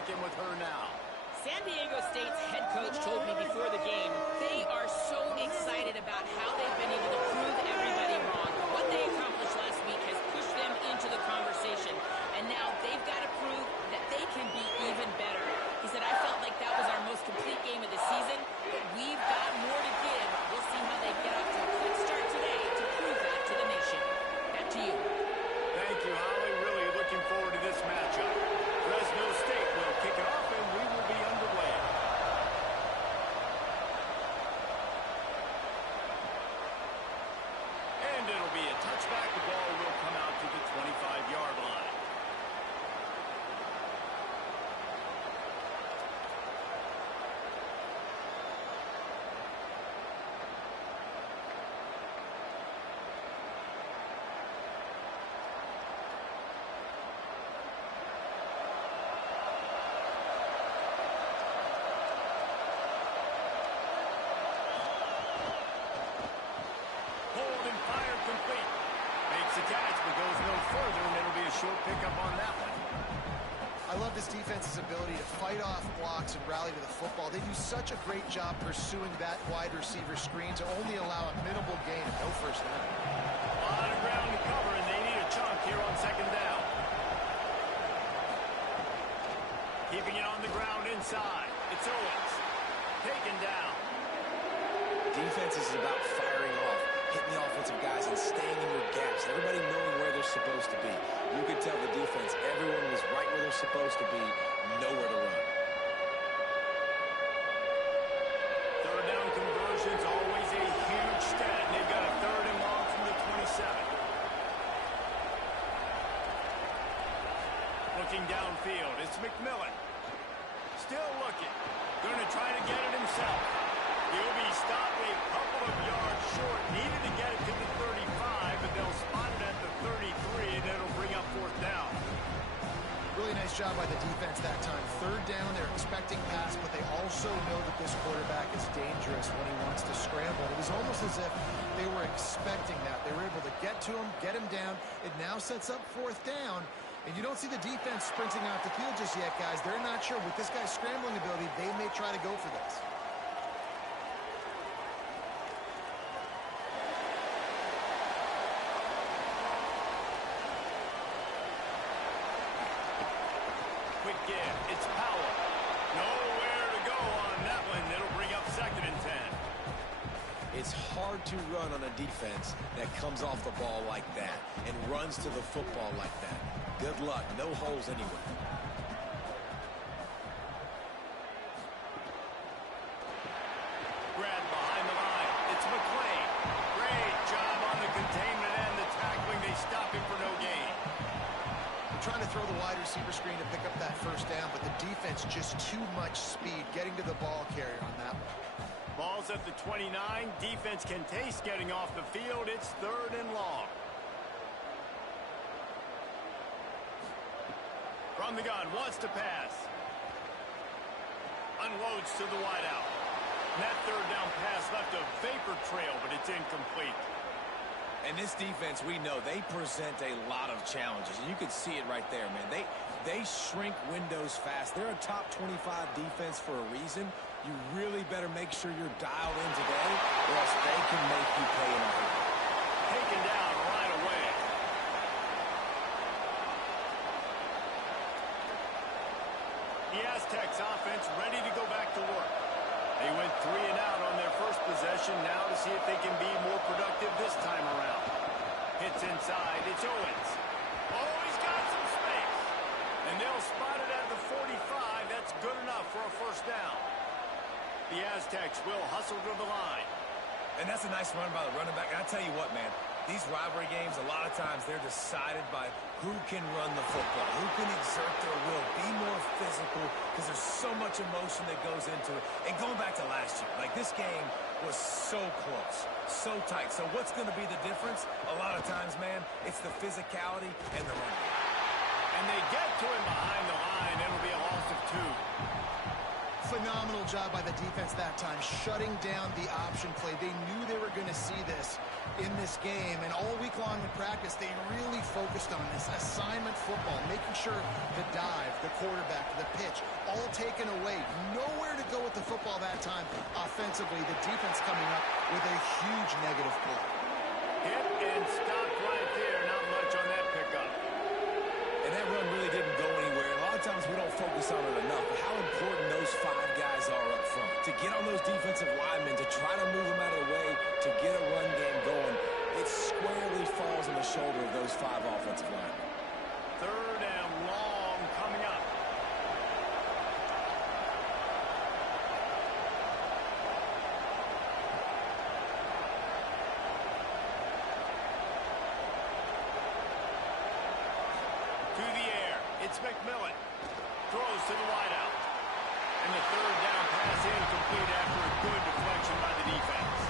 check in with her now. San Diego State's head coach told me before the game they are so excited about how they've been able to prove everybody wrong. What they accomplished last week has pushed them into the conversation, and now they've got to prove that they can be even better. He said, I felt like that was our most complete game of the season, but we've got more to give. We'll see how they get off to a quick start today to prove that to the nation. Back to you. Thank you, Holly. Really looking forward to this matchup. Fresno State will kick it off, and we will be underway. And it'll be a touchback. The ball will come out to the 25-yard line. Short pickup on that one. I love this defense's ability to fight off blocks and rally to the football. They do such a great job pursuing that wide receiver screen to only allow a minimal gain and no first down. A lot of ground to cover, and they need a chunk here on second down. Keeping it on the ground inside. It's Owens. Taken down. Defense is about firing off, hitting the offensive guys, and staying in your gaps. Everybody knowing where they're supposed to be. You could tell the defense, everyone was right where they're supposed to be, nowhere to run. Third down conversions, always a huge stat, and they've got a third and long from the 27. Looking downfield, it's McMillan. Still looking. Going to try to get it himself. He'll be stopped a couple of yards short. Needed to get it to the 35, but they'll spot it at the 33, and it'll bring up fourth down. Really nice job by the defense that time. Third down, they're expecting pass, but they also know that this quarterback is dangerous when he wants to scramble. It was almost as if they were expecting that. They were able to get to him, get him down. It now sets up fourth down. And you don't see the defense sprinting off the field just yet, guys. They're not sure. With this guy's scrambling ability, they may try to go for this. Quick give. It's Powell. Nowhere to go on that one. It'll bring up second and 10. It's hard to run on a defense that comes off the ball like that and runs to the football like that. Good luck. No holes anywhere. Grab behind the line. It's McClain. Great job on the containment and the tackling. They stop him for no gain. Trying to throw the wide receiver screen to pick up that first down, but the defense just too much speed getting to the ball carrier on that one. Ball's at the 29. Defense can taste getting off the field. It's third and long. From the gun, wants to pass. Unloads to the wideout. And that third down pass left a vapor trail, but it's incomplete. And this defense, we know, they present a lot of challenges. And you can see it right there, man. They shrink windows fast. They're a top 25 defense for a reason. You really better make sure you're dialed in today, or else they can make you pay in a hurry. Taken down right away. The Aztecs offense ready to go back to work. They went 3 and out on their first possession. Now to see if they can be more productive this time around. Hits inside. It's Owens. Oh, he's got some space. And they'll spot it at the 45. That's good enough for a first down. The Aztecs will hustle to the line. And that's a nice run by the running back. And I tell you what, man, these rivalry games, a lot of times they're decided by who can run the football, who can exert their will, be more physical, because there's so much emotion that goes into it. And going back to last year, like this game was so close, so tight. So what's going to be the difference? A lot of times, man, it's the physicality and the running. And they get to him behind the line. It'll be a loss of 2. Phenomenal phenomenal job by the defense that time, shutting down the option play. They knew they were going to see this in this game, and all week long in practice, they really focused on this assignment football, making sure the dive, the quarterback, the pitch, all taken away. Nowhere to go with the football that time offensively. The defense coming up with a huge negative play. Hit and stopped right there. Not much on that pickup. And that run really didn't go anywhere. A lot of times we don't focus on it enough, but how important those 5 guys are up front. To get on those defensive linemen, to try to move them out of the way, to get a run game going, it squarely falls on the shoulder of those 5 offensive linemen. 3rd and long coming up. To the air. It's McMillan. Throws to the wideout. And the 3rd down pass incomplete after a good deflection by the defense.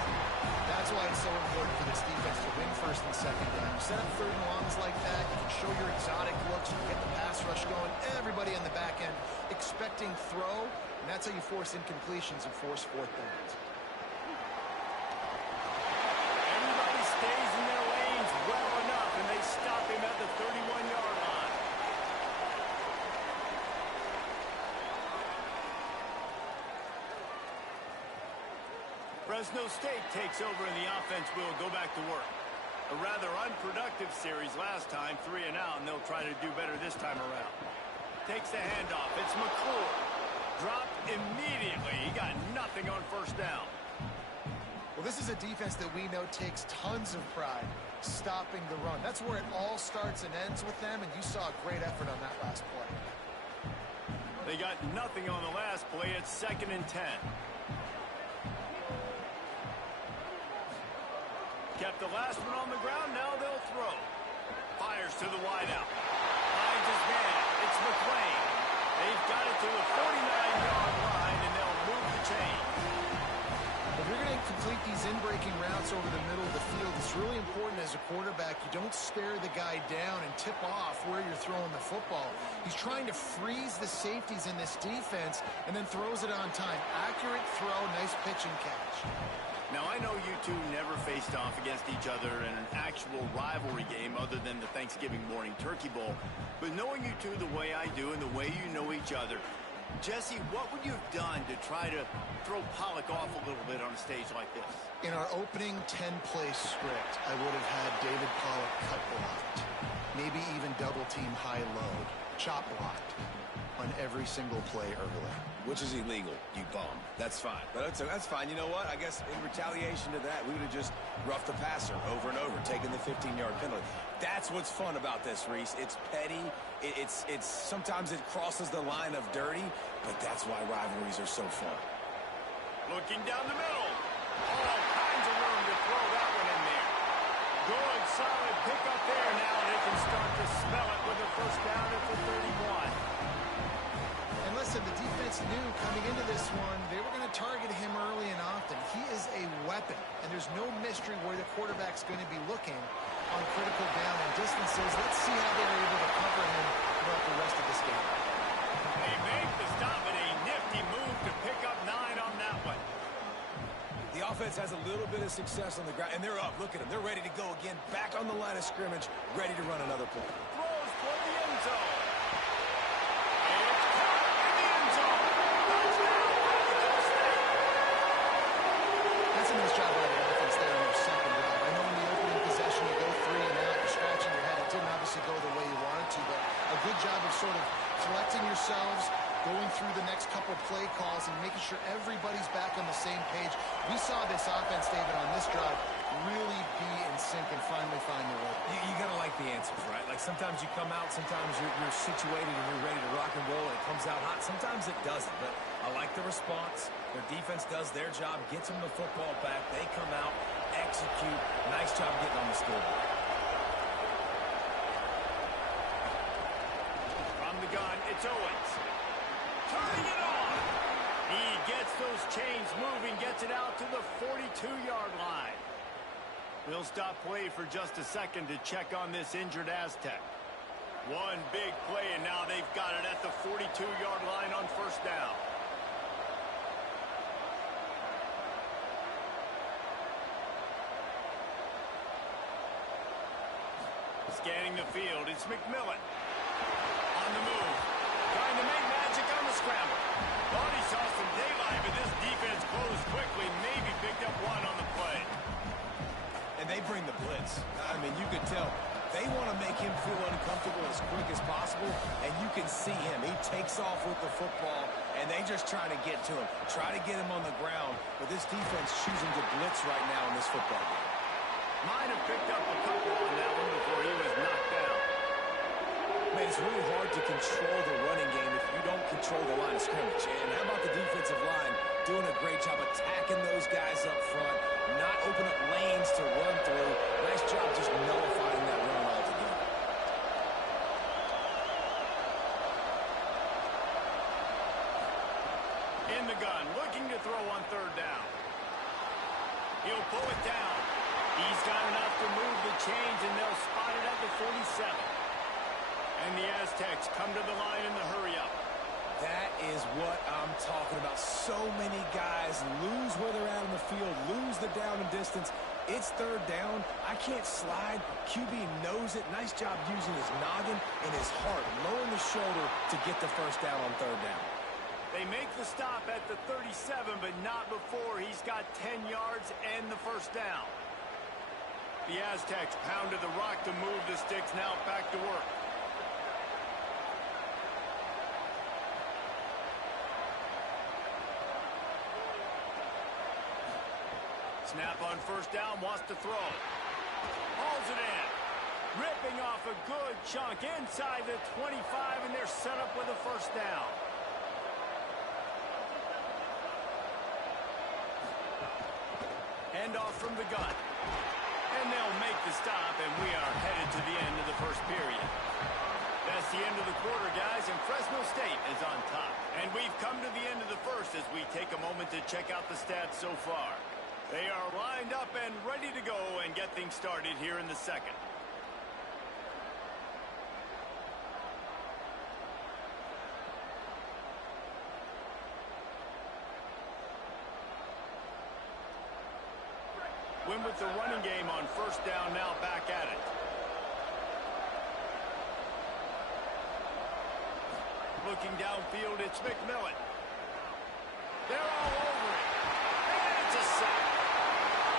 That's why it's so important for this defense to win 1st and 2nd down. You set up 3rd and longs like that, you can show your exotic looks, you can get the pass rush going, everybody in the back end expecting throw, and that's how you force incompletions and force 4th downs. Everybody stays in their lanes well enough, and they stop him at the 31-yard line. Fresno State takes over, and the offense will go back to work. A rather unproductive series last time, 3 and out, and they'll try to do better this time around. Takes the handoff. It's McClure. Dropped immediately. He got nothing on 1st down. Well, this is a defense that we know takes tons of pride stopping the run. That's where it all starts and ends with them, and you saw a great effort on that last play. They got nothing on the last play. It's 2nd and 10. Kept the last one on the ground. Now they'll throw. Fires to the wideout. Finds his man. It's McClain. They've got it to the 49-yard line, and they'll move the chain. If you're going to complete these in-breaking routes over the middle of the field, it's really important as a quarterback you don't stare the guy down and tip off where you're throwing the football. He's trying to freeze the safeties in this defense and then throws it on time. Accurate throw, nice pitch and catch. Now, I know you two never faced off against each other in an actual rivalry game other than the Thanksgiving morning Turkey Bowl, but knowing you two the way I do and the way you know each other, Jesse, what would you have done to try to throw Pollock off a little bit on a stage like this? In our opening 10-play script, I would have had David Pollock cut blocked, maybe even double-team high-low, chop blocked on every single play early. Which is illegal, you bum. That's fine. But that's fine. You know what? I guess in retaliation to that, we would have just roughed the passer over and over, taking the 15-yard penalty. That's what's fun about this, Reese. It's petty. It's sometimes it crosses the line of dirty, but that's why rivalries are so fun. Looking down the middle. All kinds of room to throw that one in there. Good, solid pickup there. Now they can start to smell it with a 1st down at the 31. And listen, the defense knew coming into this one, they were going to target him early and often. He is a weapon, and there's no mystery where the quarterback's going to be looking on critical down and distances. Let's see how they're able to cover him throughout the rest of this game. They make the stop, and a nifty move to pick up 9 on that one. The offense has a little bit of success on the ground, and they're up. Look at them. They're ready to go again, back on the line of scrimmage, ready to run another play. Throws toward the end zone. It's caught in the end zone. Touchdown, Fresno State. That's a nice job by the offense there in their 2nd drive. I know in the opening possession you go 3 and out, you're scratching your head. It didn't obviously go the way you wanted to, but a good job of sort of collecting yourselves, going through the next couple play calls and making sure everybody's back on the same page. We saw this offense, David, on this drive really be in sync and finally find the rhythm. You got to like the answers, right? Like sometimes you come out, sometimes you're situated and you're ready to rock and roll and it comes out hot. Sometimes it doesn't, but I like the response. Their defense does their job, gets them the football back. They come out, execute. Nice job getting on the scoreboard. From the gun, it's Owens. Turning it on. He gets those chains moving, gets it out to the 42-yard line. They'll stop play for just a second to check on this injured Aztec. One big play, and now they've got it at the 42-yard line on 1st down. Scanning the field, it's McMillan. On the move. Trying to make magic on the scramble. Thought he saw some daylight, but this defense closed quickly. Maybe picked up one on the play. And they bring the blitz. I mean, you could tell they want to make him feel uncomfortable as quick as possible, and you can see him. He takes off with the football, and they just try to get to him, try to get him on the ground, but this defense choosing to blitz right now in this football game. Might have picked up a couple on that one before he was knocked down. Man, it's really hard to control the running game if you don't control the line of scrimmage. And how about the defensive line doing a great job attacking those guys up front, not open up lanes to run through. Nice job just nullifying that run altogether. In the gun, looking to throw on third down. He'll pull it down. He's got enough to move the chains, and they'll spot it at the 47. And the Aztecs come to the line in the hurry-up. That is what I'm talking about. So many guys lose where they're at on the field, lose the down and distance. It's third down. I can't slide. QB knows it. Nice job using his noggin and his heart, lowering the shoulder to get the first down on third down. They make the stop at the 37, but not before he's got 10 yards and the first down. The Aztecs pounded the rock to move the sticks. Now back to work. Snap on first down, wants to throw. Hauls it in. Ripping off a good chunk inside the 25, and they're set up with a first down. Handoff from the gun. And they'll make the stop, and we are headed to the end of the first period. That's the end of the quarter, guys, and Fresno State is on top. And we've come to the end of the first as we take a moment to check out the stats so far. They are lined up and ready to go and get things started here in the second. Win with the running game on first down, now back at it. Looking downfield, it's McMillan. They're all over it. And it's a sack.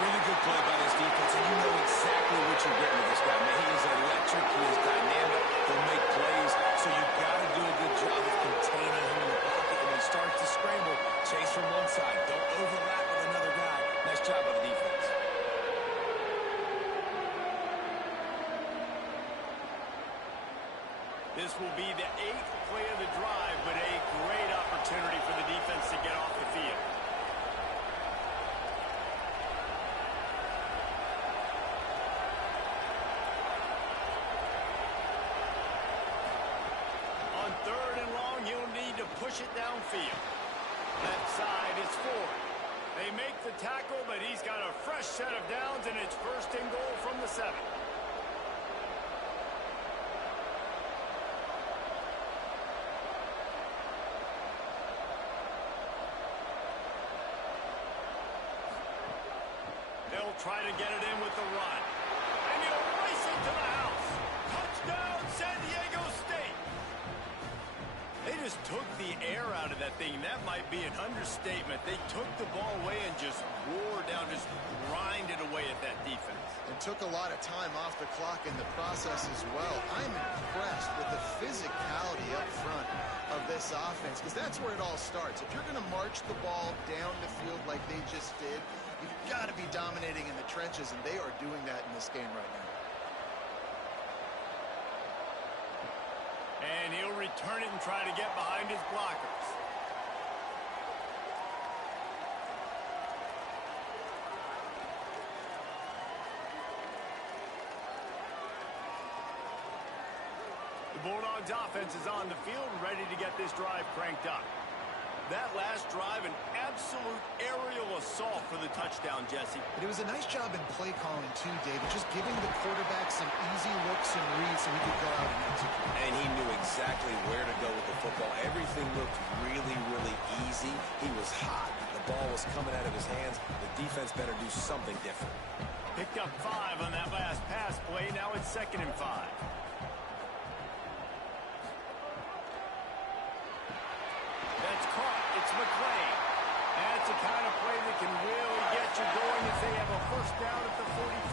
Really good play by this defense, and you know exactly what you're getting with this guy. Man, he is electric, he is dynamic, he'll make plays, so you've got to do a good job of containing him in the pocket. And when he starts to scramble, chase from one side. Don't overlap with another guy. Nice job by the defense. This will be the 8th play of the drive, but a great opportunity for the defense to get off the field. On third and long, he'll need to push it downfield. Left side is Ford. They make the tackle, but he's got a fresh set of downs, and it's first and goal from the 7. They'll try to get it in with the run. And he'll race it to the house. Touchdown, San Diego State. They just took the air out of that thing. That might be an understatement. They took the ball away and just wore down, just grinded away at that defense. And took a lot of time off the clock in the process as well. I'm impressed with the physicality up front of this offense, because that's where it all starts. If you're going to march the ball down the field like they just did, you've got to be dominating in the trenches, and they are doing that in this game right now. And he'll return it and try to get behind his blockers. The Bulldogs offense is on the field, ready to get this drive cranked up. That last drive, an absolute aerial assault for the touchdown, Jesse. But it was a nice job in play calling too, David, just giving the quarterback some easy looks and reads so he could go out and execute. And he knew exactly where to go with the football. Everything looked really, really easy. He was hot. The ball was coming out of his hands. The defense better do something different. Picked up 5 on that last pass play. Now it's 2nd and 5. That's caught. It's McClain. That's the kind of play that can really get you going if they have a first down at the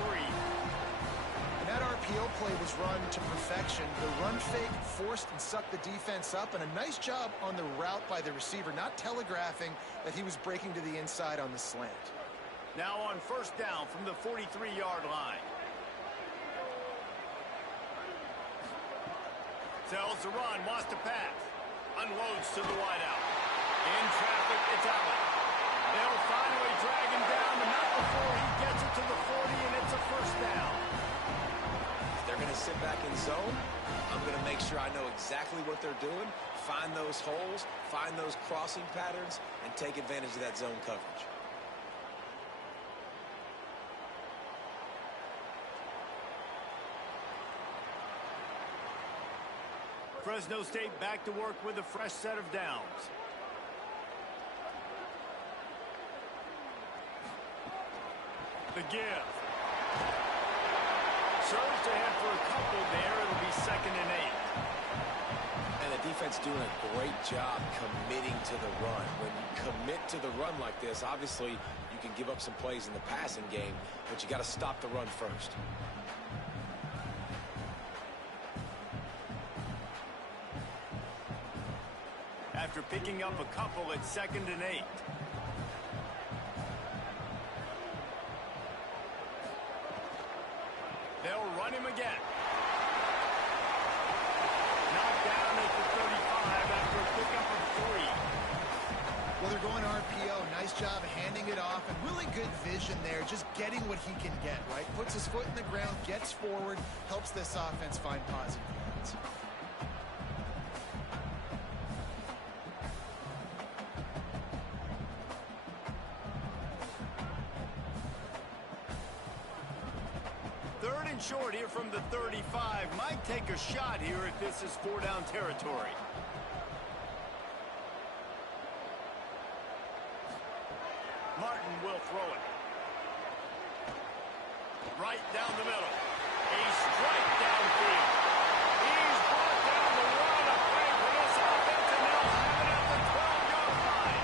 43. And that RPO play was run to perfection. The run fake forced and sucked the defense up, and a nice job on the route by the receiver, not telegraphing that he was breaking to the inside on the slant. Now on first down from the 43-yard line. Sells the run, wants to pass. Unloads to the wideout. In traffic, it's Allen. They'll finally drag him down, but not before he gets it to the 40, and it's a first down. If they're going to sit back in zone, I'm going to make sure I know exactly what they're doing, find those holes, find those crossing patterns, and take advantage of that zone coverage. Fresno State back to work with a fresh set of downs. The give. Surged ahead for a couple there. It'll be 2nd and 8. And the defense doing a great job committing to the run. When you commit to the run like this, obviously you can give up some plays in the passing game, but you got to stop the run first. After picking up a couple, it's 2nd and 8. They'll run him again. Knocked down at the 35 after a pickup of 3. Well, they're going RPO. Nice job handing it off, and really good vision there, just getting what he can get, right? Puts his foot in the ground, gets forward, helps this offense find positive yards. Short here from the 35. Might take a shot here if this is 4-down territory. Martin will throw it. Right down the middle. A strike downfield. He's brought down the run of play for this offense, and they'll have it at the 12-yard line.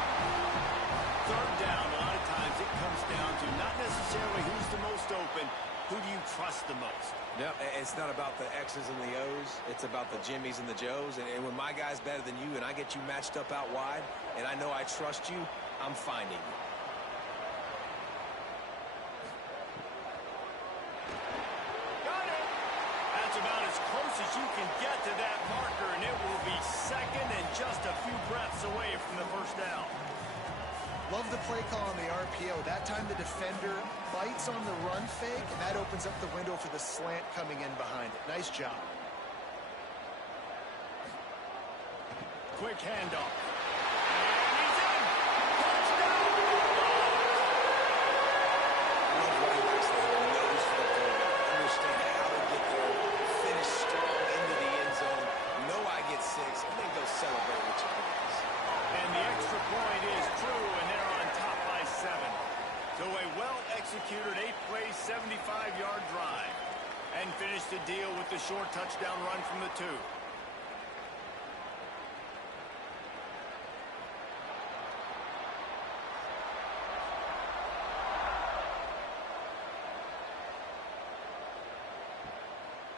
3rd down, a lot of times it comes down to not necessarily who's the most open. Who do you trust the most? No, it's not about the X's and the O's. It's about the Jimmies and the Joes. And when my guy's better than you and I get you matched up out wide and I know I trust you, I'm finding you. Got it. That's about as close as you can get to that marker, and it will be 2nd and just a few breaths away from the first down. Love the play call on the RPO. That time the defender bites on the run fake, and that opens up the window for the slant coming in behind it. Nice job. Quick handoff. And he's in! Touchdown! Love running backs that have a nose for the quarterback. Understand how to get there, finish strong into the end zone, know I get 6, and then go celebrate with your friends. And the extra point is true, and they're on top by 7. So a well-executed 8-play, 75-yard drive. And finish the deal with the short touchdown run from the 2.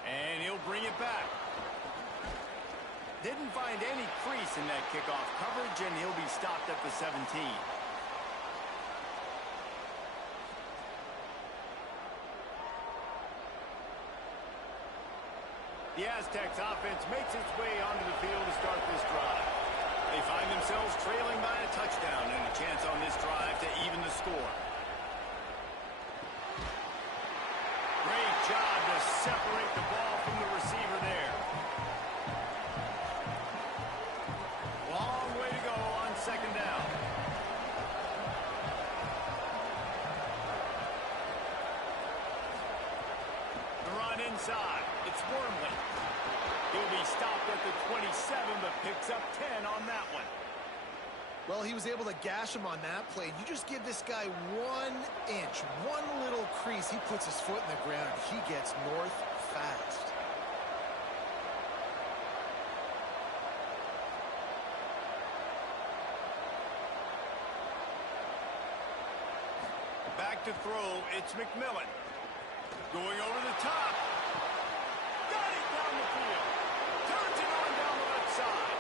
And he'll bring it back. Didn't find any crease in that kickoff coverage, and he'll be stopped at the 17. The Aztecs offense makes its way onto the field to start this drive. They find themselves trailing by a touchdown and a chance on this drive to even the score. Great job to separate the ball from the receiver there. Long way to go on 2nd down. The run inside. It's Wormley. He'll be stopped at the 27, but picks up 10 on that one. Well, he was able to gash him on that play. You just give this guy 1 inch, one little crease, he puts his foot in the ground. He gets north fast. Back to throw, it's McMillan. Going over the top. Got it down the field. Turns it on down the left side.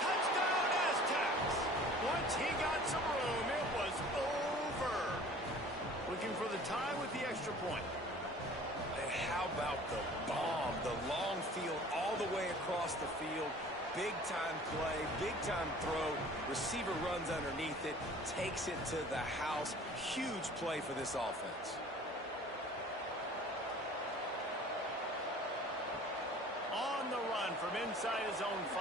Touchdown Aztecs. Once he got some room, it was over. Looking for the tie with the extra point. And how about the bomb? The long field all the way across the field. Big-time play, big-time throw. Receiver runs underneath it, takes it to the house. Huge play for this offense. On the run from inside his own 5.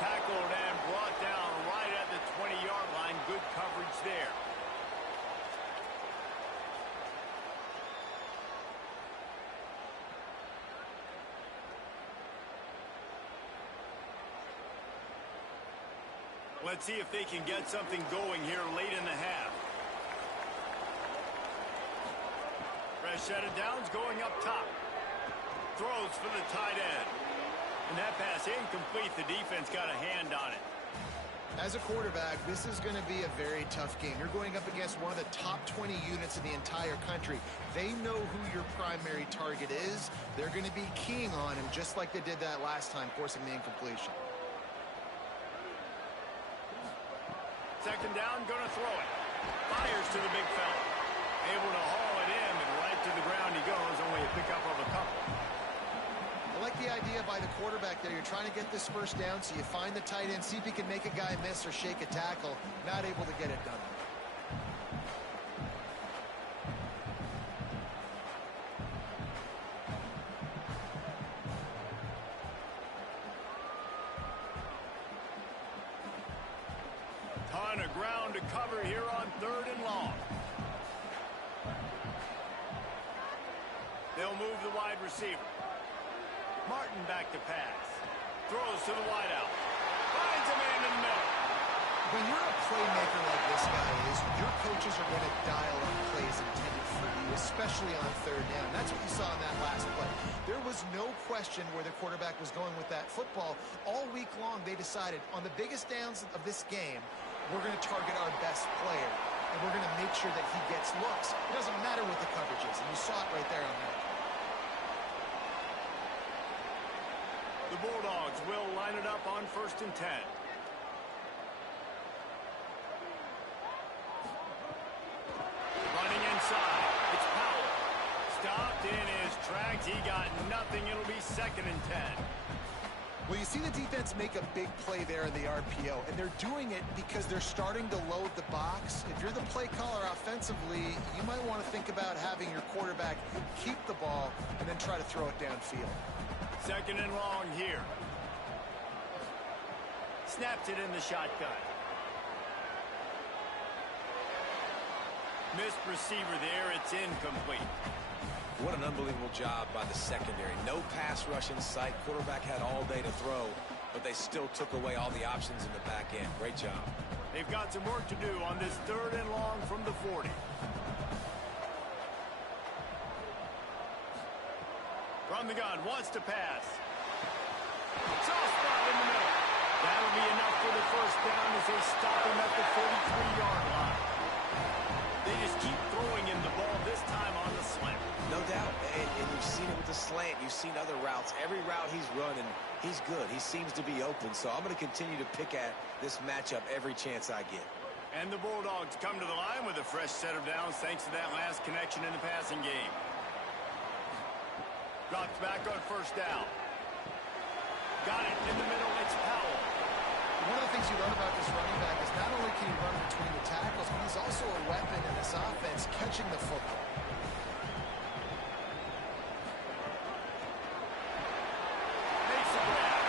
Tackled and brought down right at the 20-yard line. Good coverage there. Let's see if they can get something going here late in the half. Fresh set of downs going up top. Throws for the tight end. And that pass incomplete. The defense got a hand on it. As a quarterback, this is going to be a very tough game. You're going up against one of the top 20 units in the entire country. They know who your primary target is. They're going to be keying on him just like they did that last time, forcing the incompletion. Second down, going to throw it. Fires to the big fella. Able to haul it in, and right to the ground he goes. Only a pickup of a couple. I like the idea by the quarterback there. You're trying to get this first down, so you find the tight end, see if he can make a guy miss or shake a tackle. Not able to get it done. Ton of ground to cover here on 3rd and long. They'll move the wide receiver. Martin back to pass. Throws to the wideout. Finds a man in the middle. When you're a playmaker like this guy is, your coaches are going to dial up plays intended for you, especially on 3rd down. That's what you saw in that last play. There was no question where the quarterback was going with that football. All week long, they decided on the biggest downs of this game, we're going to target our best player, and we're going to make sure that he gets looks. It doesn't matter what the coverage is, and you saw it right there on that. The Bulldogs will line it up on 1st and 10. Running inside. It's Powell. Stopped in his tracks. He got nothing. It'll be 2nd and 10. Well, you see the defense make a big play there in the RPO, and they're doing it because they're starting to load the box. If you're the play caller offensively, you might want to think about having your quarterback keep the ball and then try to throw it downfield. 2nd and long here. Snapped it in the shotgun. Missed receiver there. It's incomplete. What an unbelievable job by the secondary. No pass rush in sight. Quarterback had all day to throw, but they still took away all the options in the back end. Great job. They've got some work to do on this 3rd and long from the 40. From the gun, wants to pass. Soft spot in the middle. That'll be enough for the first down as they stop him at the 43-yard line. They just keep throwing him the ball, this time on the slant. No doubt, and you've seen it with the slant. You've seen other routes. Every route he's running, he's good. He seems to be open, so I'm going to continue to pick at this matchup every chance I get. And the Bulldogs come to the line with a fresh set of downs thanks to that last connection in the passing game. Drops back on 1st down. Got it in the middle. It's Powell. One of the things you learn about this running back is not only can he run between the tackles, but he's also a weapon in this offense catching the football. Makes the grab.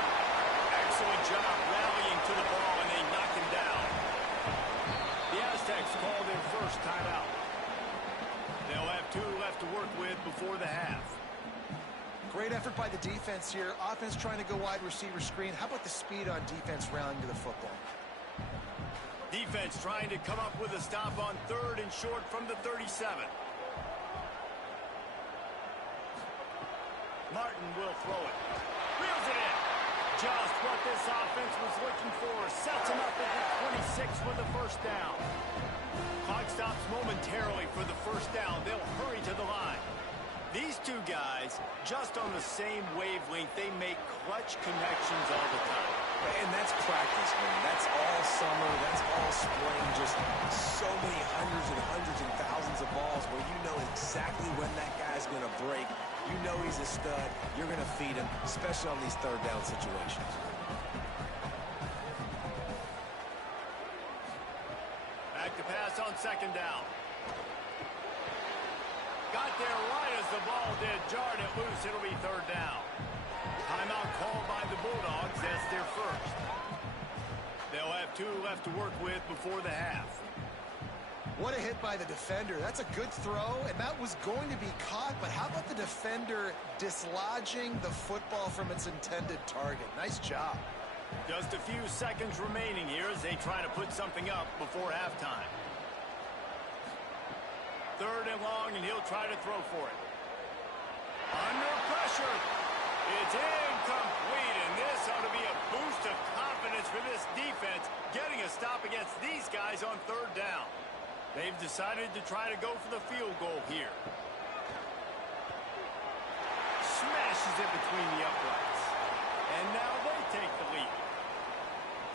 Excellent job rallying to the ball, and they knock him down. The Aztecs call their first timeout. They'll have 2 left to work with before the half. Great effort by the defense here. Offense trying to go wide receiver screen. How about the speed on defense rallying to the football? Defense trying to come up with a stop on 3rd and short from the 37. Martin will throw it. Reels it in. Just what this offense was looking for. Sets him up at the 26 with the first down. Clock stops momentarily for the first down. They'll hurry to the line. These two guys, just on the same wavelength, they make clutch connections all the time. And that's practice, man. That's all summer. That's all spring. Just so many hundreds and thousands of balls where you know exactly when that guy's going to break. You know he's a stud. You're going to feed him, especially on these 3rd down situations. Back to pass on 2nd down. Got there right as the ball did. Jarred it loose. It'll be 3rd down. Timeout called by the Bulldogs. That's their first. They'll have 2 left to work with before the half. What a hit by the defender. That's a good throw, and that was going to be caught, but how about the defender dislodging the football from its intended target? Nice job. Just a few seconds remaining here as they try to put something up before halftime. 3rd and long, and he'll try to throw for it. Under pressure. It's incomplete, and this ought to be a boost of confidence for this defense, getting a stop against these guys on 3rd down. They've decided to try to go for the field goal here. Smashes it between the uprights. And now they take the lead.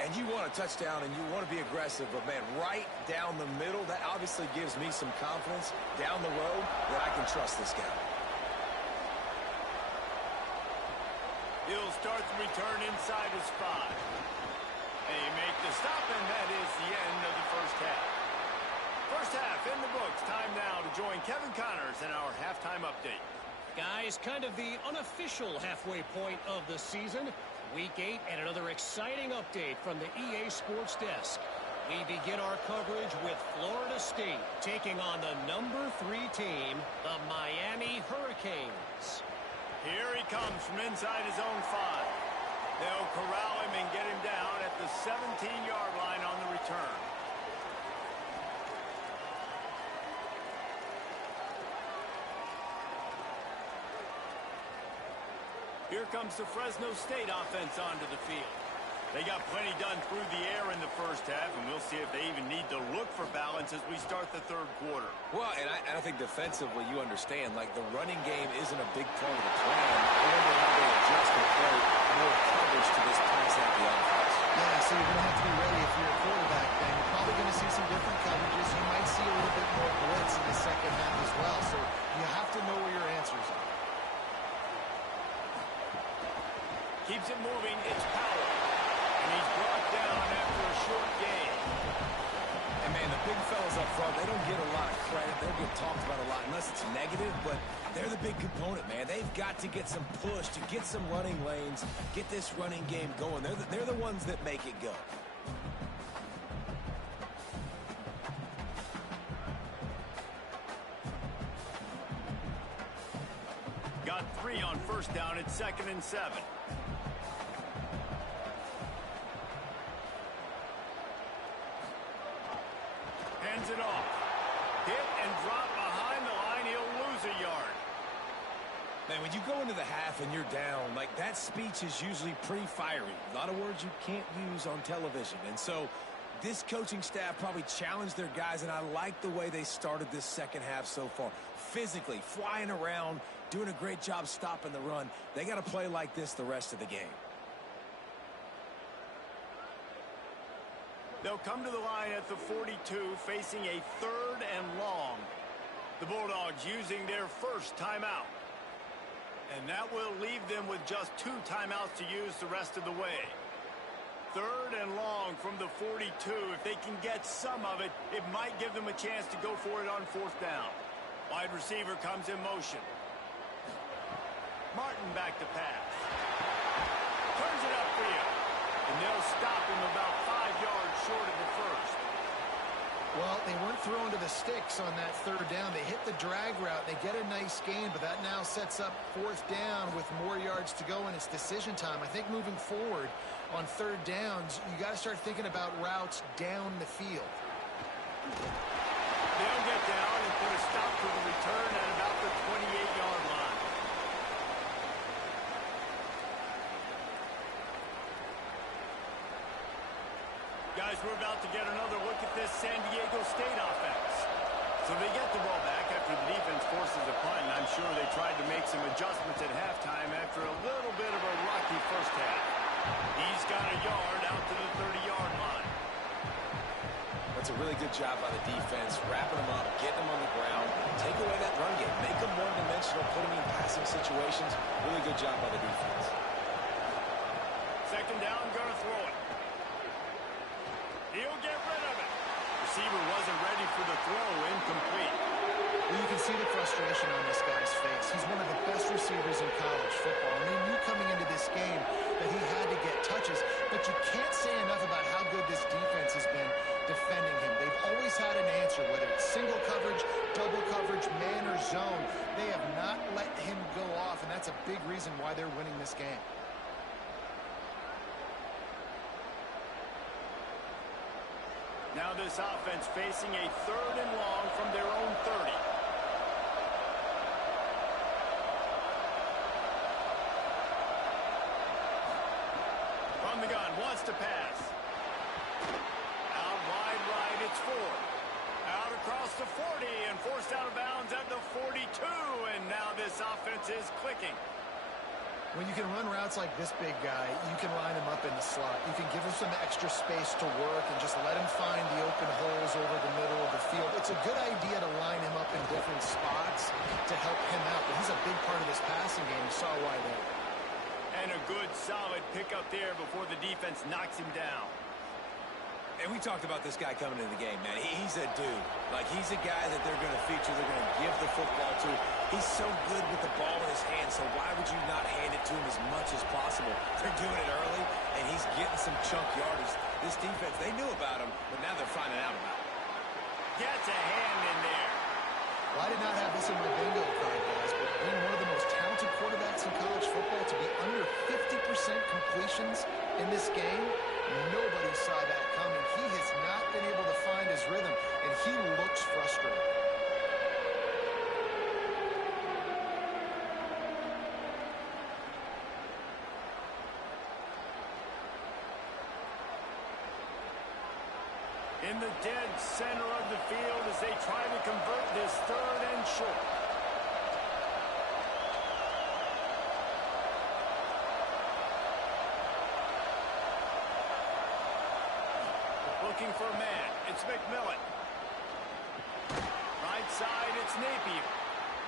And you want a touchdown and you want to be aggressive, but, man, right down the middle, that obviously gives me some confidence down the road that I can trust this guy. He'll start the return inside his 5. They make the stop, and that is the end of the first half. First half in the books. Time now to join Kevin Connors in our halftime update. Guys, kind of the unofficial halfway point of the season. Week 8 and another exciting update from the EA Sports Desk. We begin our coverage with Florida State taking on the number 3 team, the Miami Hurricanes. Here he comes from inside his own 5. They'll corral him and get him down at the 17-yard line on the return. Here comes the Fresno State offense onto the field. They got plenty done through the air in the first half, and we'll see if they even need to look for balance as we start the 3rd quarter. Well, and I think defensively you understand, like, the running game isn't a big part of the plan. I wonder how they adjust and play more coverage to this pass-happy offense. Yeah, so you're going to have to be ready if you're a quarterback then. You're probably going to see some different coverages. You might see a little bit more blitz in the second half as well, so you have to know where your answers are. Keeps it moving. It's Powell. And he's brought down after a short gain. And, man, the big fellas up front, they don't get a lot of credit. They don't get talked about a lot unless it's negative, but they're the big component, man. They've got to get some push, to get some running lanes, get this running game going. They're the ones that make it go. Got 3 on first down. It's 2nd and 7. Hands it off. Hit and drop behind the line. He'll lose a yard. Man, when you go into the half and you're down, like, that speech is usually pretty fiery. A lot of words you can't use on television. And so this coaching staff probably challenged their guys, and I like the way they started this second half so far. Physically, flying around, doing a great job stopping the run. They got to play like this the rest of the game. They'll come to the line at the 42, facing a 3rd and long. The Bulldogs using their first timeout. And that will leave them with just 2 timeouts to use the rest of the way. 3rd and long from the 42. If they can get some of it, it might give them a chance to go for it on 4th down. Wide receiver comes in motion. Martin back to pass. Turns it up for you. And they'll stop him about 5 yards short of the first. Well, they weren't thrown to the sticks on that 3rd down. They hit the drag route. They get a nice gain, but that now sets up 4th down with more yards to go, and it's decision time. I think moving forward, On third downs, you got to start thinking about routes down the field. They'll get down and put a stop to the return at about the 28-yard line. Guys, we're about to get another look at this San Diego State offense. So they get the ball back after the defense forces a punt, and I'm sure they tried to make some adjustments at halftime after a little bit of a rocky first half. He's got a yard out to the 30-yard line. That's a really good job by the defense, wrapping them up, getting them on the ground, take away that run game, make them one-dimensional, put them in passing situations. Really good job by the defense. Second down, gonna throw it. He'll get rid of it. Receiver wasn't ready for the throw, incomplete. Well, you can see the frustration on this guy's face. He's one of the best receivers in college football, and they knew coming into this game that he had to get touches, but you can't say enough about how good this defense has been defending him. They've always had an answer, whether it's single coverage, double coverage, man or zone. They have not let him go off, and that's a big reason why they're winning this game. Now this offense facing a third and long from their own 30. From the gun, wants to pass. Out wide right, it's Ford. Out across the 40 and forced out of bounds at the 42. And now this offense is clicking. When you can run routes like this big guy, you can line him up in the slot. You can give him some extra space to work and just let him find the open holes over the middle of the field. It's a good idea to line him up in different spots to help him out. But he's a big part of this passing game. You saw why there. And a good, solid pickup there before the defense knocks him down. And we talked about this guy coming into the game, man. He's a dude. Like, he's a guy that they're going to feature, they're going to give the football to. He's so good with the ball in his hands, so why would you not hand it to him as much as possible? They're doing it early, and he's getting some chunk yardage. This defense, they knew about him, but now they're finding out about him. Gets a hand in there. Well, I did not have this in my bingo card, guys, but being one of the most talented quarterbacks in college football, to be under 50% completions in this game, nobody saw that coming. He has not been able to find his rhythm, and he looks frustrated. In the dead center of the field as they try to convert this third and short. Looking for a man. It's McMillan. Right side, it's Napier.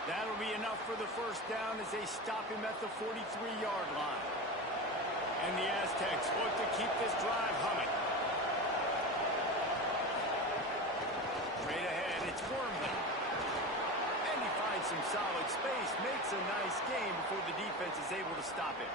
That'll be enough for the first down as they stop him at the 43-yard line. And the Aztecs look to keep this drive humming. Straight ahead, it's Wormley. And he finds some solid space, makes a nice game before the defense is able to stop it.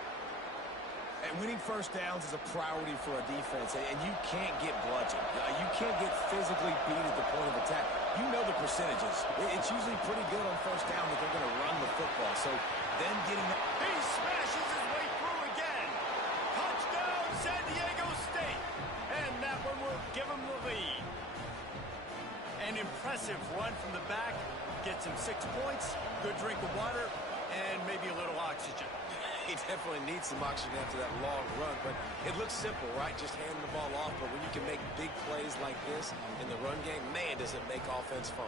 And winning first downs is a priority for a defense, and you can't get bludgeoned. You can't get physically beat at the point of attack. You know the percentages. It's usually pretty good on first down that they're going to run the football. So then getting... He smashes his way through again. Touchdown, San Diego State. And that one will give him the lead. An impressive run from the back. Gets him 6 points, good drink of water, and maybe a little oxygen. He definitely needs some oxygen after that long run, but it looks simple, right? Just handing the ball off, but when you can make big plays like this in the run game, man, does it make offense fun.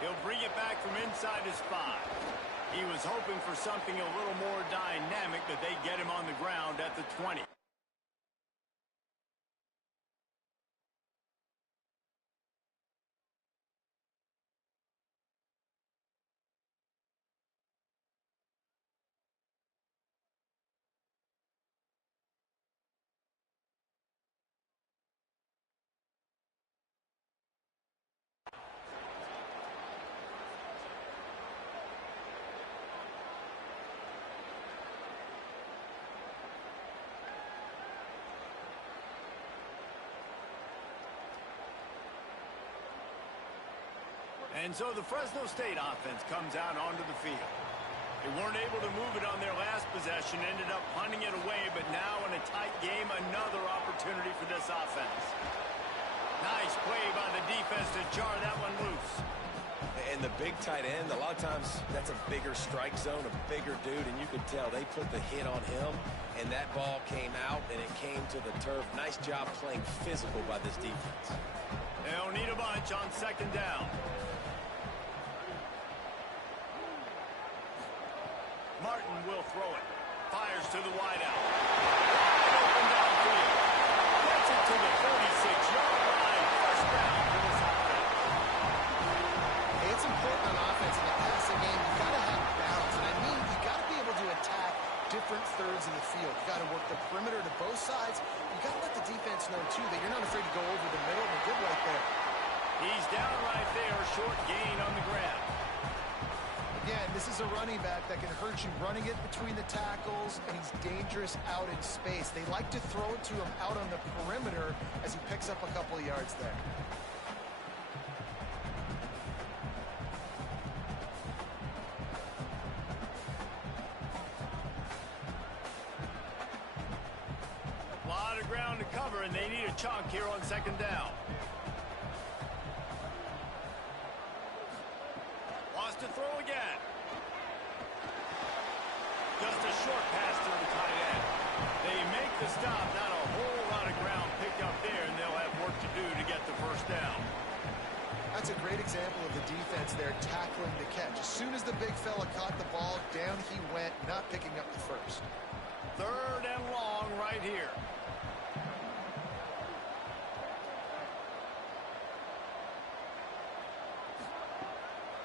He'll bring it back from inside his 5. He was hoping for something a little more dynamic, but they get him on the ground at the 20. And so the Fresno State offense comes out onto the field. They weren't able to move it on their last possession, ended up punting it away, but now in a tight game, another opportunity for this offense. Nice play by the defense to jar that one loose. And the big tight end, a lot of times that's a bigger strike zone, a bigger dude, and you can tell they put the hit on him, and that ball came out, and it came to the turf. Nice job playing physical by this defense. They'll need a bunch on second down. Martin will throw it. Fires to the wideout. Wide open downfield. Gets it to the 36-yard line. First down for this offense. Hey, it's important on offense in the passing game. You've got to have balance. And I mean, you've got to be able to attack different thirds of the field. You've got to work the perimeter to both sides. You've got to let the defense know, too, that you're not afraid to go over the middle, and they did right there. He's down right there. Short gain on the grab. Again, this is a running back that can hurt you running it between the tackles, and he's dangerous out in space. They like to throw it to him out on the perimeter as he picks up a couple of yards there. A lot of ground to cover, and they need a chunk here on second down. To throw again. Just a short pass to the tight end. They make the stop. Not a whole lot of ground picked up there, and they'll have work to do to get the first down. That's a great example of the defense there tackling the catch. As soon as the big fella caught the ball, down he went, not picking up the first. Third and long right here.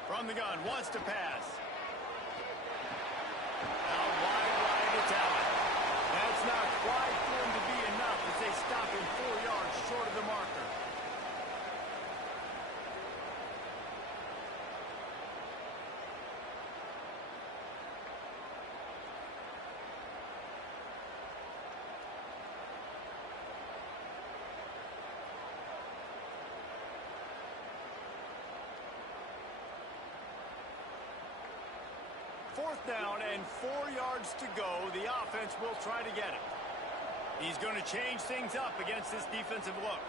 From the gun, wants to pass. Out wide to Allen. That's not quite going to be enough as they stop him 4 yards short of the marker. Fourth down and 4 yards to go. The offense will try to get it. He's going to change things up against this defensive look.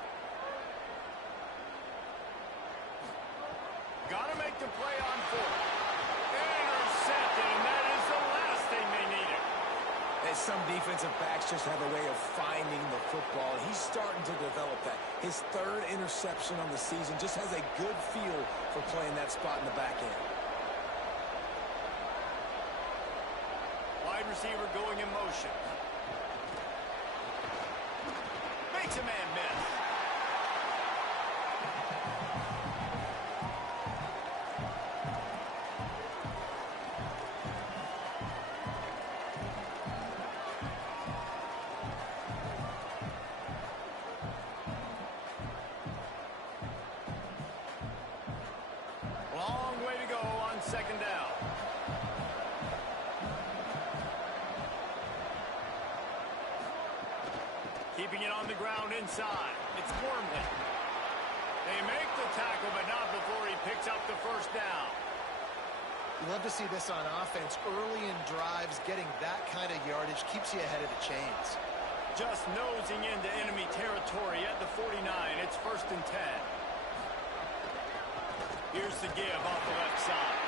Got to make the play on fourth. Intercepted, and that is the last thing they needed. And some defensive backs just have a way of finding the football, and he's starting to develop that. His third interception on the season, just has a good feel for playing that spot in the back end. Wide receiver going in motion. Makes a man miss. Long way to go on second down. Keeping it on the ground inside. It's Wormley. They make the tackle, but not before he picks up the first down. You love to see this on offense. Early in drives, getting that kind of yardage keeps you ahead of the chains. Just nosing into enemy territory at the 49. It's 1st and 10. Here's the give off the left side.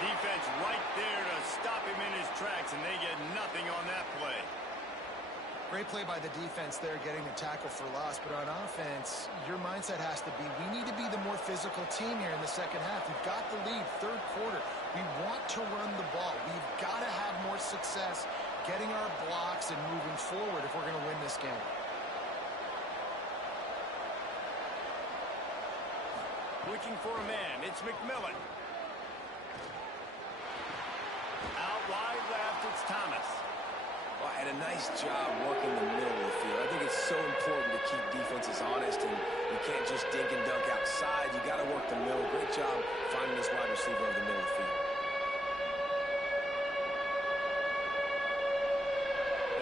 Defense right there to stop him in his tracks, and they get nothing on that play. Great play by the defense there, getting the tackle for loss. But on offense, your mindset has to be, we need to be the more physical team here in the second half. We've got the lead, third quarter. We want to run the ball. We've got to have more success getting our blocks and moving forward if we're going to win this game. Looking for a man. It's McMillan. Out wide left, it's Thomas. Well, and a nice job working the middle of the field. I think it's so important to keep defenses honest, and you can't just dink and dunk outside. You got to work the middle. Great job finding this wide receiver over the middle of the field.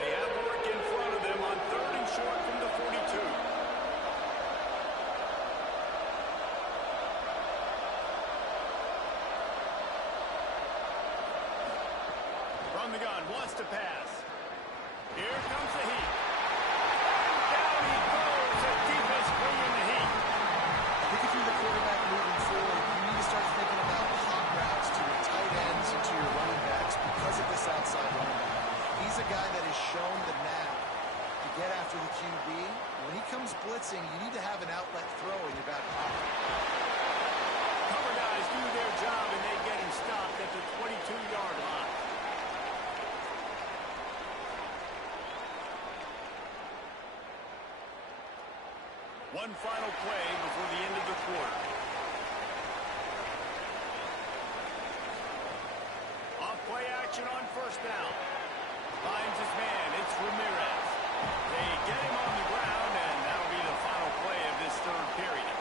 They have work in front of them on 3rd and short from the 42. that has shown the knack to get after the QB. When he comes blitzing, you need to have an outlet throw in your back pocket. Cover guys do their job, and they get him stopped at the 22-yard line. One final play before the end of the quarter. Off play action on first down. Finds his man. It's Ramirez. They get him on the ground, and that'll be the final play of this third period.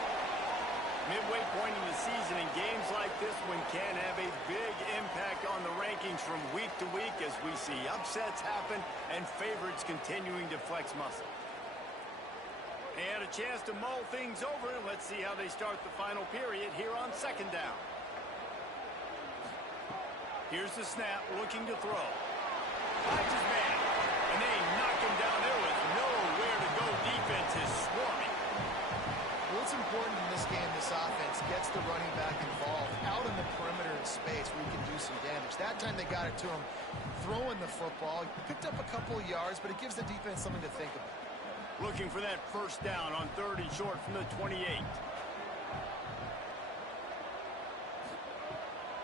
Midway point in the season, in games like this one can have a big impact on the rankings from week to week as we see upsets happen and favorites continuing to flex muscle. They had a chance to mull things over, and let's see how they start the final period here on second down. Here's the snap, looking to throw. Finds his man, and they knock him down. There was nowhere to go. Defense is swarming. What's important in this game, this offense gets the running back involved out in the perimeter in space where he can do some damage. That time they got it to him throwing the football. He picked up a couple of yards, but it gives the defense something to think about. Looking for that first down on third and short from the 28.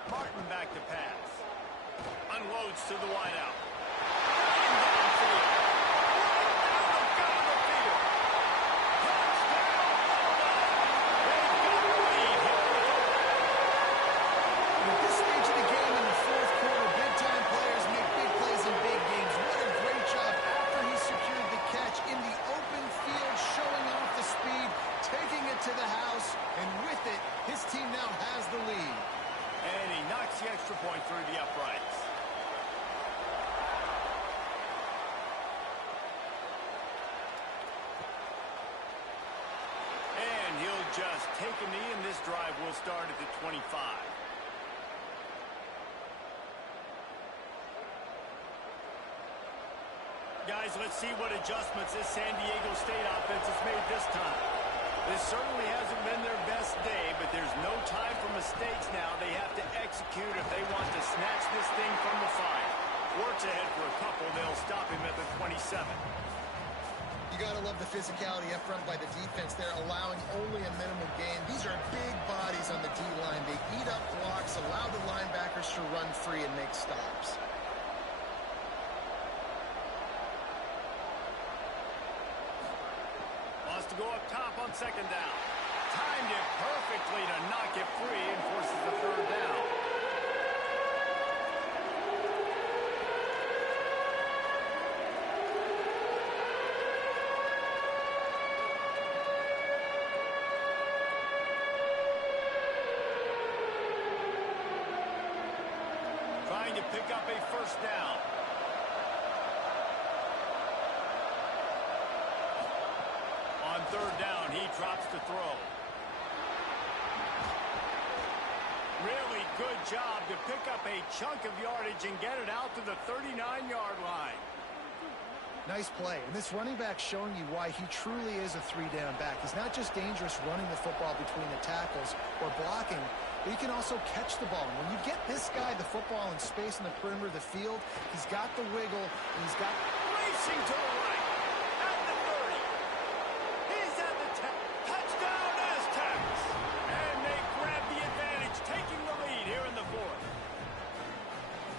Martin back to pass. Unloads to the wideout. Downfield. Right down the field. Touchdown, Bulldogs. They've got the lead here. At this stage of the game in the fourth quarter, big-time players make big plays in big games. What a great job after he secured the catch in the open field, showing off the speed, taking it to the house, and with it, his team now has the lead. And he knocks the extra point through the uprights. And he'll just take a knee, and this drive will start at the 25. Guys, let's see what adjustments this San Diego State offense has made this time. This certainly hasn't been their best day, but there's no time for mistakes now. They have to execute if they want to snatch this thing from the fire. Works ahead for a couple. They'll stop him at the 27. You got to love the physicality up front by the defense. They're allowing only a minimum gain. These are big bodies on the D-line. They eat up blocks, allow the linebackers to run free and make stops. Wants to go up top on second down. Timed it perfectly to knock it free and forces the third down. Trying to pick up a first down. On third down, he drops to throw. Really good job to pick up a chunk of yardage and get it out to the 39-yard line. Nice play. And this running back showing you why he truly is a three-down back. He's not just dangerous running the football between the tackles or blocking, but he can also catch the ball. And when you get this guy the football in space in the perimeter of the field, he's got the wiggle, and he's got Racing to the right. At the 30. He's at the 10. Touchdown, Aztecs. And they grab the advantage, taking the lead here in the fourth.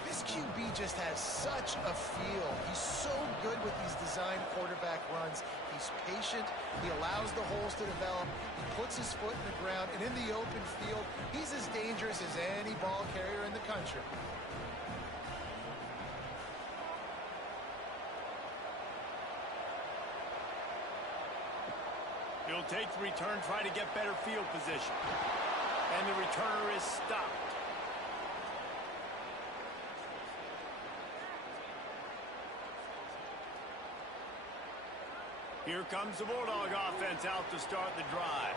This QB just has such a feel. He's so good with these design quarterback runs. He's patient. He allows the holes to develop. He puts his foot in the ground. And in the open field, he's as dangerous as any ball carrier in the country. He'll take the return, try to get better field position. And the returner is stopped. Here comes the Bulldog offense out to start the drive.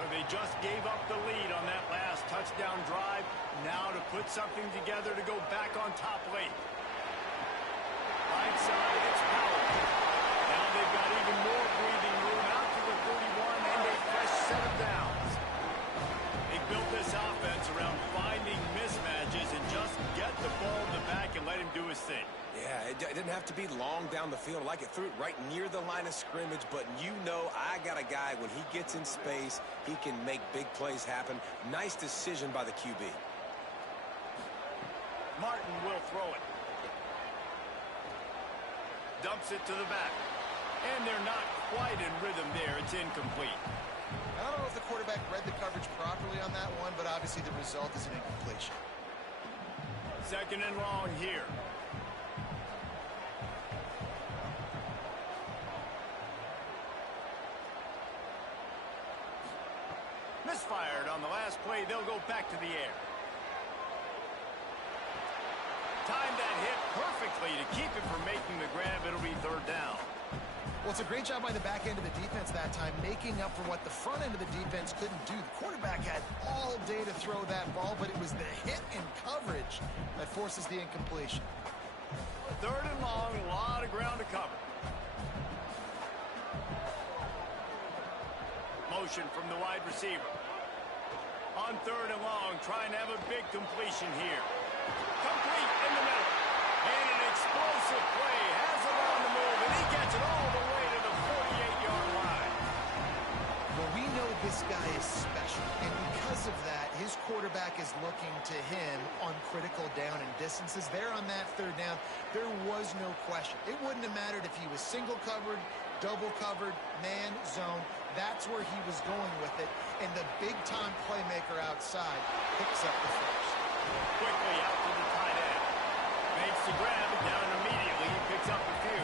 So they just gave up the lead on that last touchdown drive. Now to put something together to go back on top late. Right side, it's Powell. Now they've got even more breathing room out to the 31 and a fresh set of downs. They built this offense around finding mismatches and just get the ball in the back and let him do his thing. Yeah, it didn't have to be long down the field. I like it, threw it right near the line of scrimmage, but you know I got a guy, when he gets in space, he can make big plays happen. Nice decision by the QB. Martin will throw it. Dumps it to the back. And they're not quite in rhythm there. It's incomplete. I don't know if the quarterback read the coverage properly on that one, but obviously the result is an incompletion. Second and long here. Misfired on the last play. They'll go back to the air. Timed that hit perfectly to keep it from making the grab. It'll be third down. Well, it's a great job by the back end of the defense that time, making up for what the front end of the defense couldn't do. The quarterback had all day to throw that ball, but it was the hit and coverage that forces the incompletion. Third and long, a lot of ground to cover. Motion from the wide receiver. On third and long, trying to have a big completion here. Complete in the middle. And an explosive play. Has it on the move, and he gets it all the way to the 48-yard line. Well, we know this guy is special, and because of that, his quarterback is looking to him on critical down and distances. There on that third down, there was no question. It wouldn't have mattered if he was single covered, double covered, man, zone. That's where he was going with it, and the big-time playmaker outside picks up the first. Quickly out to the tight end. Makes the grab, down immediately. He picks up a few.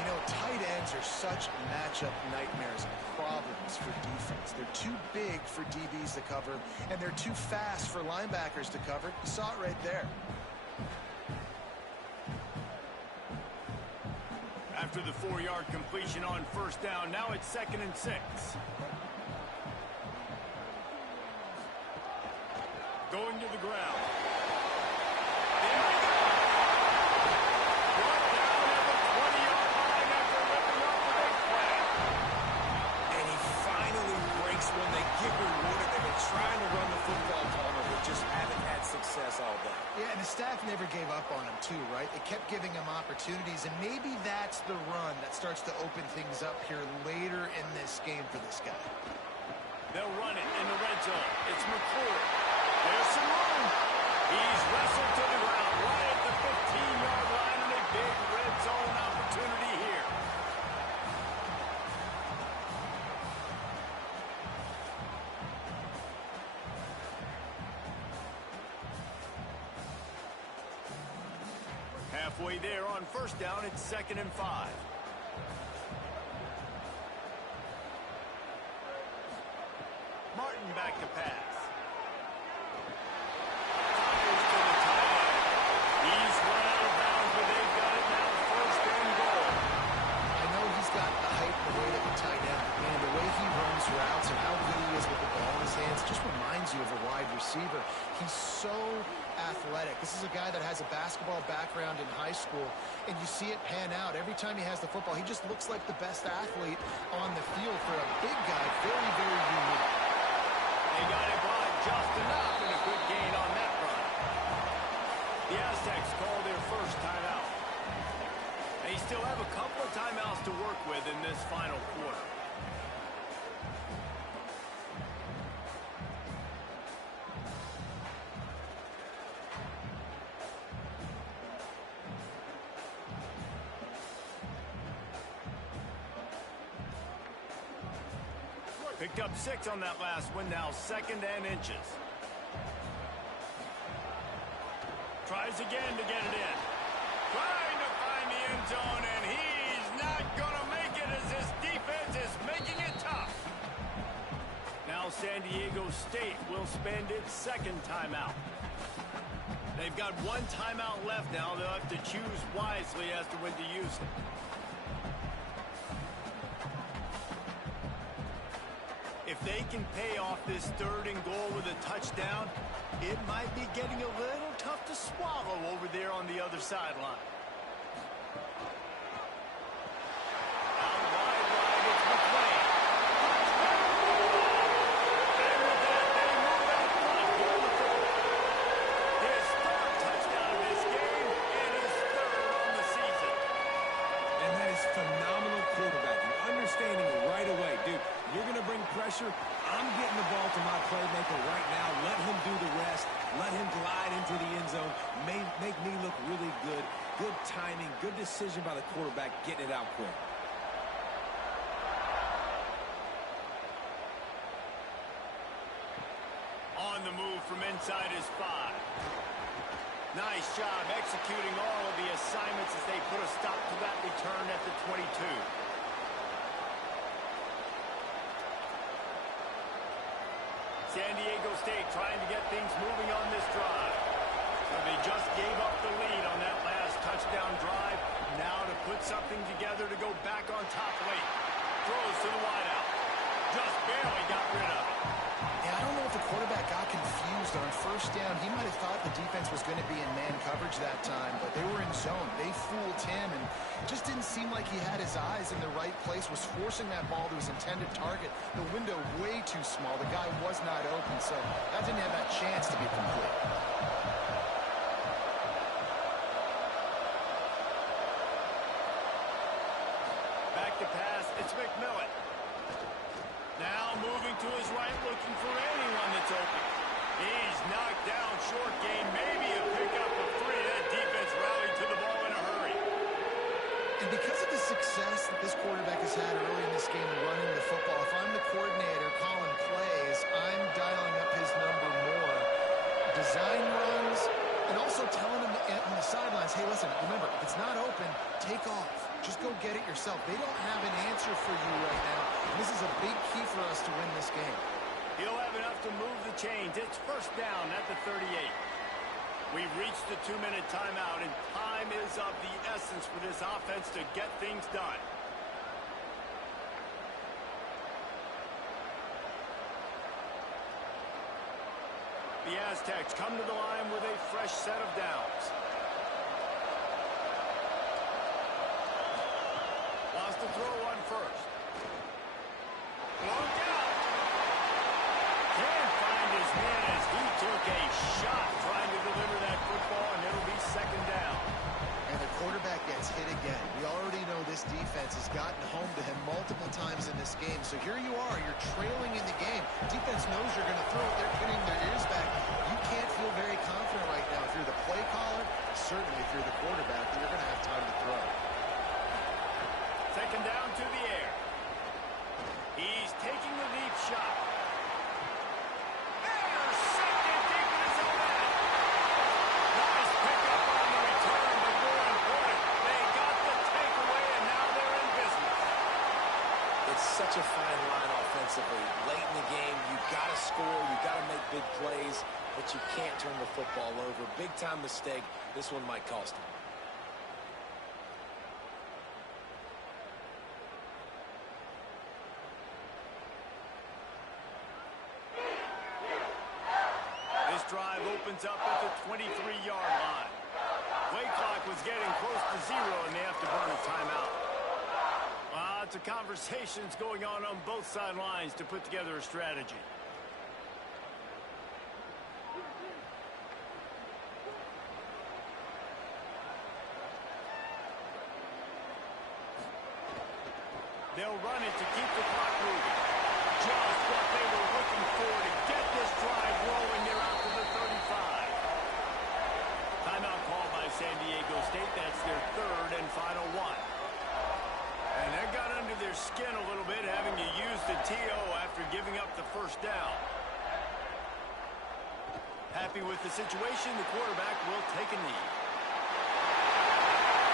You know, tight ends are such matchup nightmares and problems for defense. They're too big for DBs to cover, and they're too fast for linebackers to cover. You saw it right there. After the 4-yard completion on first down, now it's 2nd and 6. Going to the ground. There we go. Brought down at the 20-yard line after ripping off the big play. And he finally breaks when they get rewarded. They've been trying to run the football, Palmer, but just haven't had success all day. Yeah, and the staff never gave up on him, too, right? They kept giving him opportunities, and maybe that's the run that starts to open things up here later in this game for this guy. They'll run it in the red zone. It's McClure. There's some room. He's wrestled to the ground right at the 15-yard line, and a big red zone opportunity here. Halfway there on first down, it's 2nd and 5. Martin back to pass. Fires to the tight end. He's run out of bounds, but they've got it now. 1st and goal. I know he's got the height and the weight of a tight end, but man, the way he runs routes and how good he is with the ball in his hands just reminds you of a wide receiver. He's so athletic. This is a guy that has a basketball background in high school, and you see it pan out. Every time he has the football, he just looks like the best athlete on the field for a big guy. Very, very unique. They got it wide just enough, and a good gain on that run. The Aztecs call their first timeout. They still have a couple of timeouts to work with in this final quarter. Picked up 6 on that last one, now 2nd and inches. Tries again to get it in. Trying to find the end zone, and he's not going to make it as this defense is making it tough. Now San Diego State will spend its 2nd timeout. They've got 1 timeout left now. They'll have to choose wisely as to when to use it. If they can pay off this 3rd and goal with a touchdown, it might be getting a little tough to swallow over there on the other sideline. Out wide, it's McClain. And with that, they move out front going forward. His 3rd touchdown of this game, and his 3rd on the season. decision by the quarterback, getting it out quick. On the move from inside his 5. Nice job executing all of the assignments as they put a stop to that return at the 22. San Diego State trying to get things moving on this drive. So they just gave up the lead on that last touchdown drive. Now to put something together to go back on top late. Throws to the wideout. Just barely got rid of it. Yeah, I don't know if the quarterback got confused on first down. He might have thought the defense was going to be in man coverage that time, but they were in zone. They fooled him, and it just didn't seem like he had his eyes in the right place, was forcing that ball to his intended target. The window way too small. The guy was not open, so that didn't have that chance to be complete. Back to pass, it's McMillan. Now moving to his right, looking for anyone that's open. He's knocked down short gain, maybe a pickup of 3. That defense rallied to the ball in a hurry. And because of the success that this quarterback has had early in this game running the football, if I'm the coordinator calling plays, I'm dialing up his number more. Design runs, and also telling him on the sidelines, hey, listen, remember, if it's not open, take off. Just go get it yourself. They don't have an answer for you right now. And this is a big key for us to win this game. He'll have enough to move the chains. It's first down at the 38. We've reached the 2-minute timeout, and time is of the essence for this offense to get things done. The Aztecs come to the line with a fresh set of downs. Wants to throw one first. Look out! Can't find his man as he took a shot trying to deliver that football, and it'll be second down. And the quarterback gets hit again. We already know this defense has gotten home to him multiple times in this game. So here you are, you're trailing in the game. Defense knows you're going to throw it. They're pinning their ears back. You can't feel very confident right now. If you're the play caller, certainly if you're the quarterback, that you're going to have time to throw. Second down to the air. He's taking the deep shot. Intercepted deep in his own end. Nice pickup on the return, but more important, they got the takeaway, and now they're in business. It's such a fine line offensively. Late in the game, you got to score, you got to make big plays, but you can't turn the football over. Big-time mistake. This one might cost him. This drive opens up at the 23-yard line. Play clock was getting close to 0, and they have to burn a timeout. Lots of conversations going on both sidelines to put together a strategy. They'll run it to keep the clock moving. Just what they were looking for to get this drive rolling. They're out to the 35. Timeout called by San Diego State. That's their third and final one. And that got under their skin a little bit, having to use the TO after giving up the first down. Happy with the situation, the quarterback will take a knee.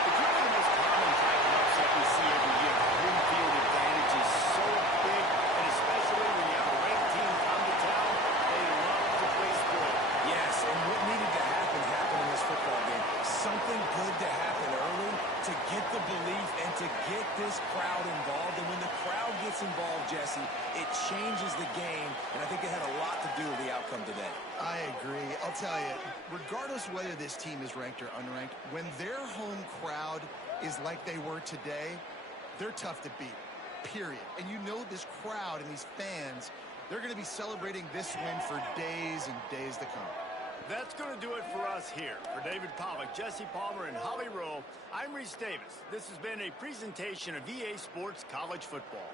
It's one of the most common type of upset we see every year. Home field advantage is so big, and especially when you have a ranked team come to town, they love to play sport. Yes, and what needed to happen happened in this football game. Something good to happen early to get the belief and to get this crowd involved. And when the crowd gets involved, Jesse, it changes the game, and I think it had a lot to do with the outcome today. I agree. I'll tell you, regardless whether this team is ranked or unranked, when their home crowd is like they were today, they're tough to beat, period. And you know this crowd and these fans, they're going to be celebrating this win for days and days to come. That's going to do it for us here. For David Pollack, Jesse Palmer, and Holly Rowe, I'm Reese Davis. This has been a presentation of EA Sports College Football.